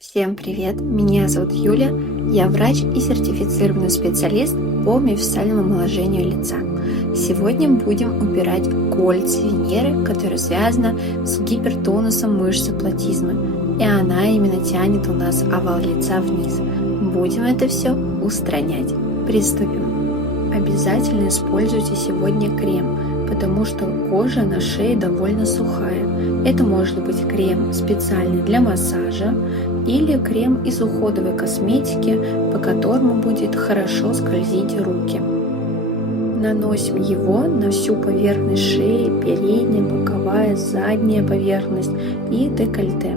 Всем привет! Меня зовут Юля, я врач и сертифицированный специалист по миофасциальному омоложению лица. Сегодня будем убирать кольца Венеры, которая связана с гипертонусом мышцы платизмы, и она именно тянет у нас овал лица вниз. Будем это все устранять. Приступим. Обязательно используйте сегодня крем, потому что кожа на шее довольно сухая. Это может быть крем специальный для массажа или крем из уходовой косметики, по которому будет хорошо скользить руки. Наносим его на всю поверхность шеи, передняя, боковая, задняя поверхность и декольте.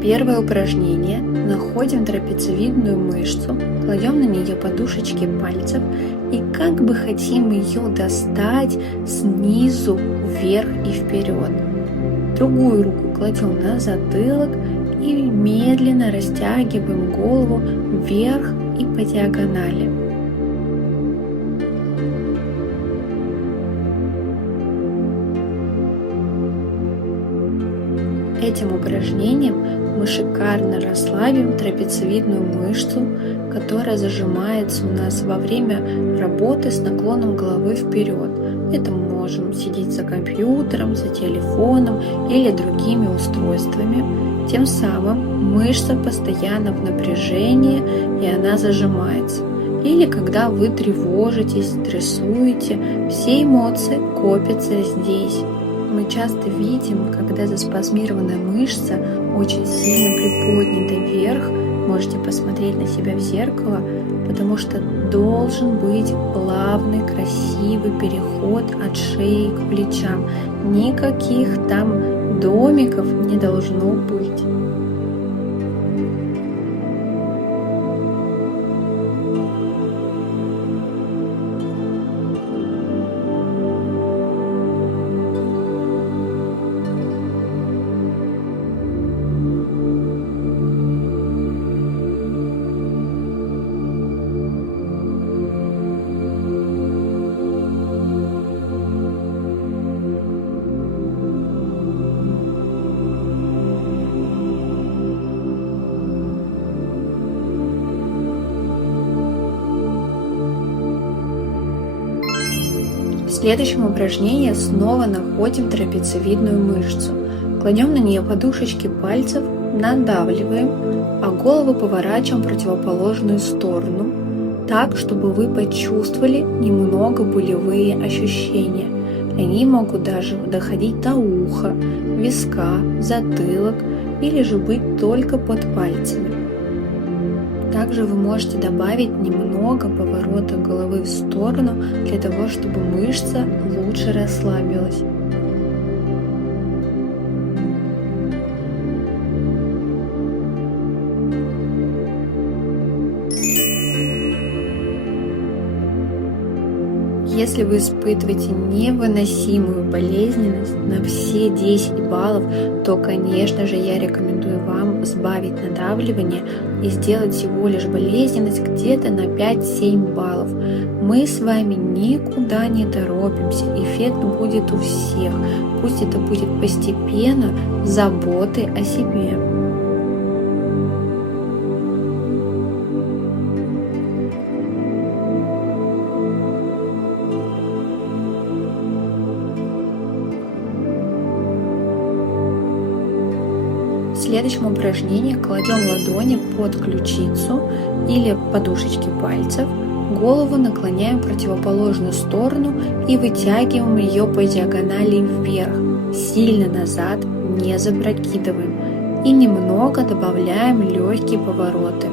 Первое упражнение. Находим трапециевидную мышцу, кладем на нее подушечки пальцев и как бы хотим ее достать снизу вверх и вперед. Другую руку кладем на затылок и медленно растягиваем голову вверх и по диагонали. Этим упражнением мы шикарно расслабим трапециевидную мышцу, которая зажимается у нас во время работы с наклоном головы вперед. Это мы можем сидеть за компьютером, за телефоном или другими устройствами. Тем самым мышца постоянно в напряжении и она зажимается. Или когда вы тревожитесь, стрессуете, все эмоции копятся здесь. Мы часто видим, когда заспазмированная мышца очень сильно приподнята вверх. Можете посмотреть на себя в зеркало, потому что должен быть плавный, красивый переход от шеи к плечам. Никаких там домиков не должно быть. В следующем упражнении снова находим трапециевидную мышцу. Кладем на нее подушечки пальцев, надавливаем, а голову поворачиваем в противоположную сторону, так, чтобы вы почувствовали немного болевые ощущения. Они могут даже доходить до уха, виска, затылок или же быть только под пальцами. Также вы можете добавить немного поворота головы в сторону для того, чтобы мышца лучше расслабилась. Если вы испытываете невыносимую болезненность на все 10 баллов, то, конечно же, я рекомендую вам сбавить надавливание и сделать всего лишь болезненность где-то на 5-7 баллов. Мы с вами никуда не торопимся, эффект будет у всех. Пусть это будет постепенно, заботой о себе. В следующем упражнении кладем ладони под ключицу или подушечки пальцев, голову наклоняем в противоположную сторону и вытягиваем ее по диагонали вверх, сильно назад, не запрокидываем и немного добавляем легкие повороты.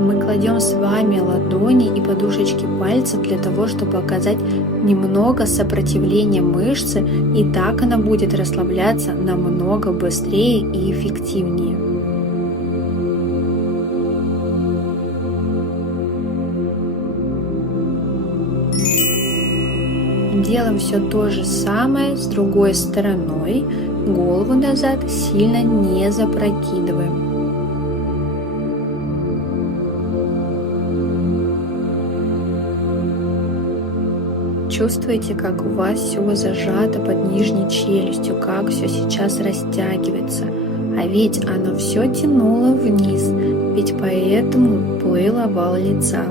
Мы кладем с вами ладони и подушечки пальцев для того, чтобы оказать немного сопротивления мышцы, и так она будет расслабляться намного быстрее и эффективнее. Делаем все то же самое с другой стороной, голову назад сильно не запрокидываем. Чувствуете, как у вас все зажато под нижней челюстью, как все сейчас растягивается. А ведь оно все тянуло вниз, ведь поэтому плыл овал лица.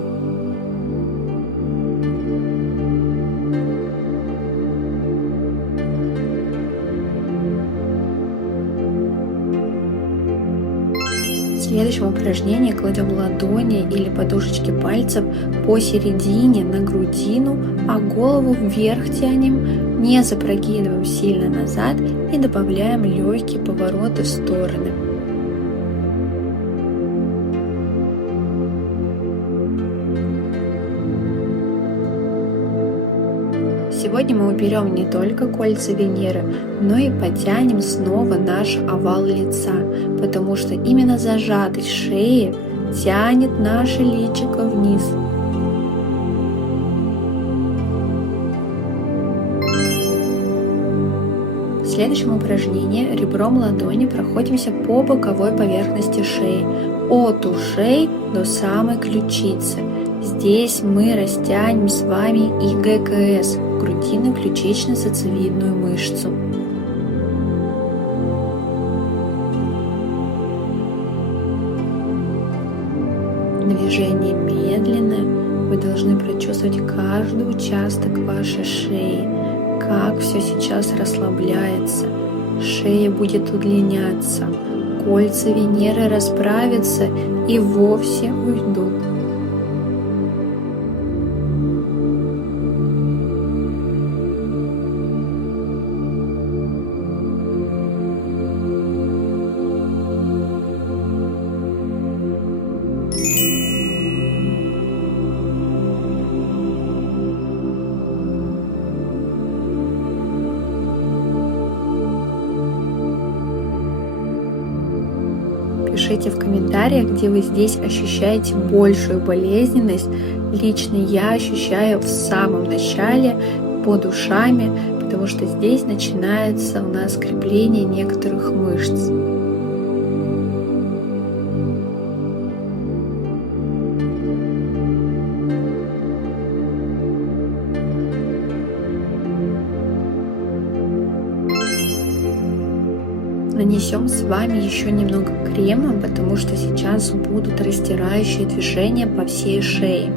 В следующем упражнении кладем ладони или подушечки пальцев посередине на грудину, а голову вверх тянем, не запрокидываем сильно назад и добавляем легкие повороты в стороны. Сегодня мы уберем не только кольца Венеры, но и потянем снова наш овал лица, потому что именно зажатость шеи тянет наше личико вниз. В следующем упражнении ребром ладони проходимся по боковой поверхности шеи, от ушей до самой ключицы. Здесь мы растянем с вами и ГКС, грудино-ключично-сосцевидную мышцу. Движение медленное, вы должны прочувствовать каждый участок вашей шеи, как все сейчас расслабляется, шея будет удлиняться, кольца Венеры расправятся и вовсе уйдут. Пишите в комментариях, где вы здесь ощущаете большую болезненность. Лично я ощущаю в самом начале, под ушами, потому что здесь начинается у нас крепление некоторых мышц. Нанесем с вами еще немного крема, потому что сейчас будут растирающие движения по всей шее.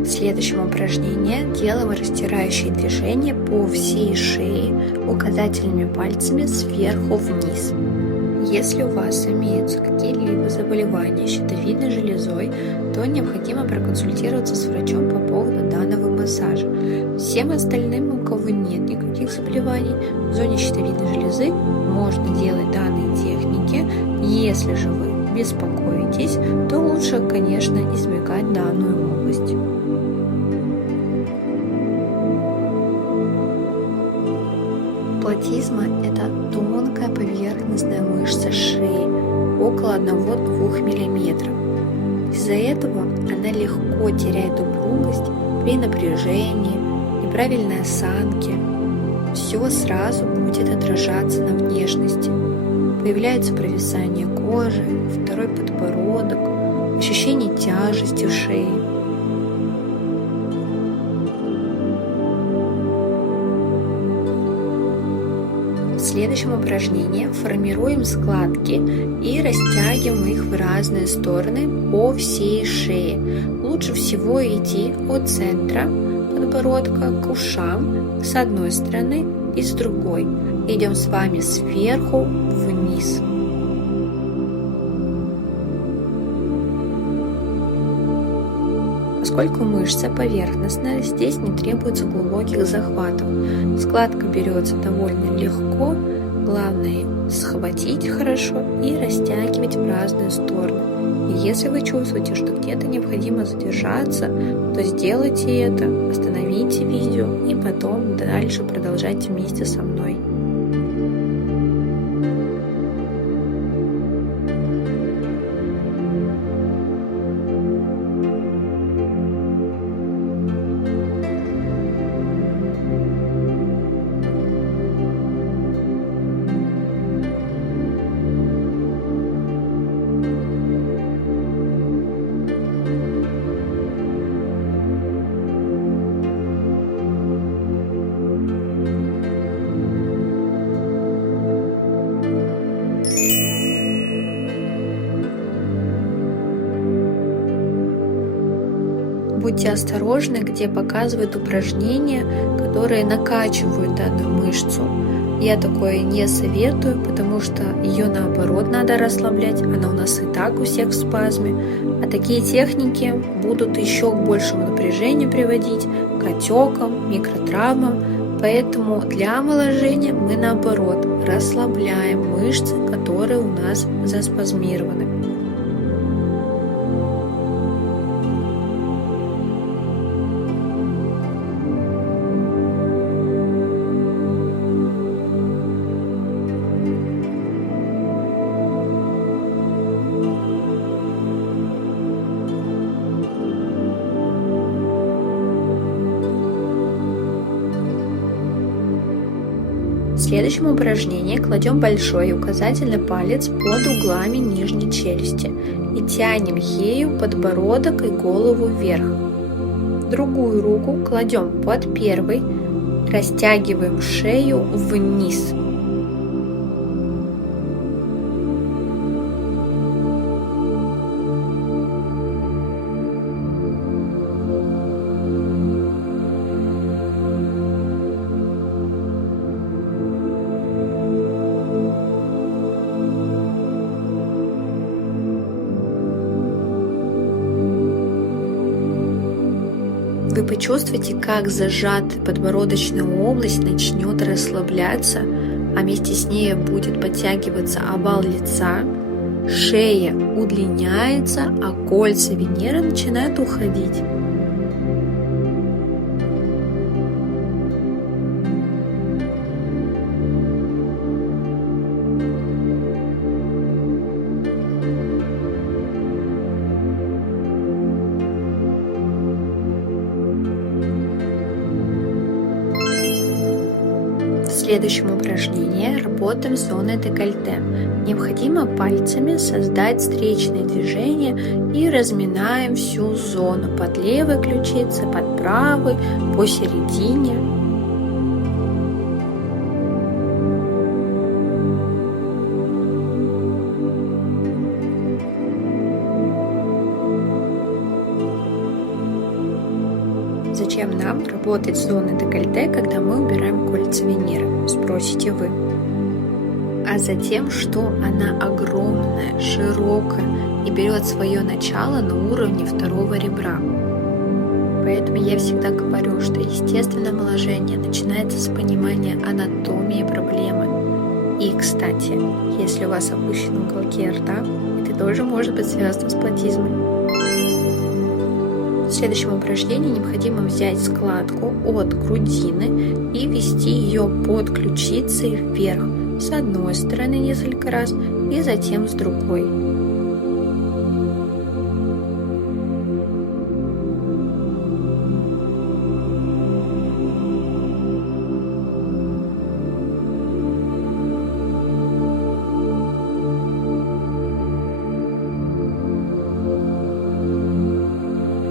В следующем упражнении делаем растирающие движения по всей шее указательными пальцами сверху вниз. Если у вас имеются какие-либо заболевания щитовидной железой, то необходимо проконсультироваться с врачом по поводу данного массажа. Всем остальным, у кого нет никаких заболеваний в зоне щитовидной железы, можно делать данные техники. Если же вы беспокоитесь, то лучше, конечно, избегать данную область. Платизма – это тонкая поверхностная мышца шеи, около 1-2 мм. Из-за этого она легко теряет упругость при напряжении, неправильной осанке. Все сразу будет отражаться на внешности. Появляется провисание кожи, второй подбородок, ощущение тяжести в шее. В следующем упражнении формируем складки и растягиваем их в разные стороны по всей шее. Лучше всего идти от центра подбородка к ушам с одной стороны и с другой. Идем с вами сверху вниз. Поскольку мышца поверхностная, здесь не требуется глубоких захватов. Складка берется довольно легко, главное схватить хорошо и растягивать в разные стороны. И если вы чувствуете, что где-то необходимо задержаться, то сделайте это, остановите видео и потом дальше продолжайте вместе со мной. будьте осторожны, где показывают упражнения, которые накачивают данную мышцу. Я такое не советую, потому что ее наоборот надо расслаблять, она у нас и так у всех в спазме. А такие техники будут еще к большему напряжению приводить, к отекам, микротравмам. Поэтому для омоложения мы наоборот расслабляем мышцы, которые у нас заспазмированы. В следующем упражнении кладем большой и указательный палец под углами нижней челюсти и тянем ею подбородок и голову вверх. Другую руку кладем под первый, растягиваем шею вниз. Вы почувствуете, как зажатая подбородочная область начнет расслабляться, а вместе с ней будет подтягиваться овал лица, шея удлиняется, а кольца Венеры начинают уходить. В следующем упражнении работаем с зоной декольте. Необходимо пальцами создать встречные движения и разминаем всю зону под левой ключицей, под правой, посередине. Зачем нам работать с зоной декольте, когда мы убираем кольца Венеры, спросите вы. А затем, что она огромная, широкая и берет свое начало на уровне второго ребра. Поэтому я всегда говорю, что естественное омоложение начинается с понимания анатомии проблемы. И, кстати, если у вас опущены уголки рта, это тоже может быть связано с платизмом. В следующем упражнении необходимо взять складку от грудины и ввести ее под ключицей вверх, с одной стороны несколько раз и затем с другой.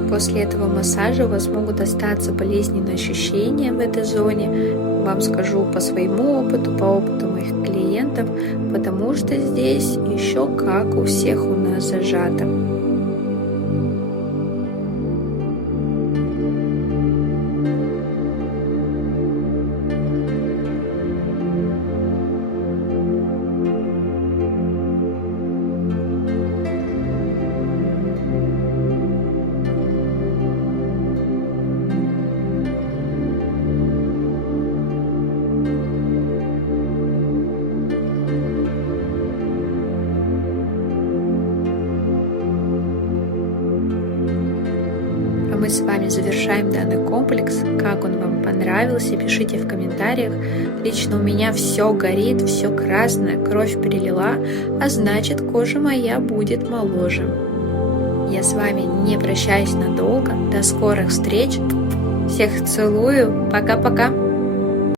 После этого массажа у вас могут остаться болезненные ощущения в этой зоне. Вам скажу по своему опыту, по опыту моих клиентов, потому что здесь еще как у всех у нас зажато. Мы с вами завершаем данный комплекс. Как он вам понравился, пишите в комментариях. Лично у меня все горит, все красное, кровь перелила, а значит, кожа моя будет моложе. Я с вами не прощаюсь надолго. До скорых встреч. Всех целую. Пока-пока.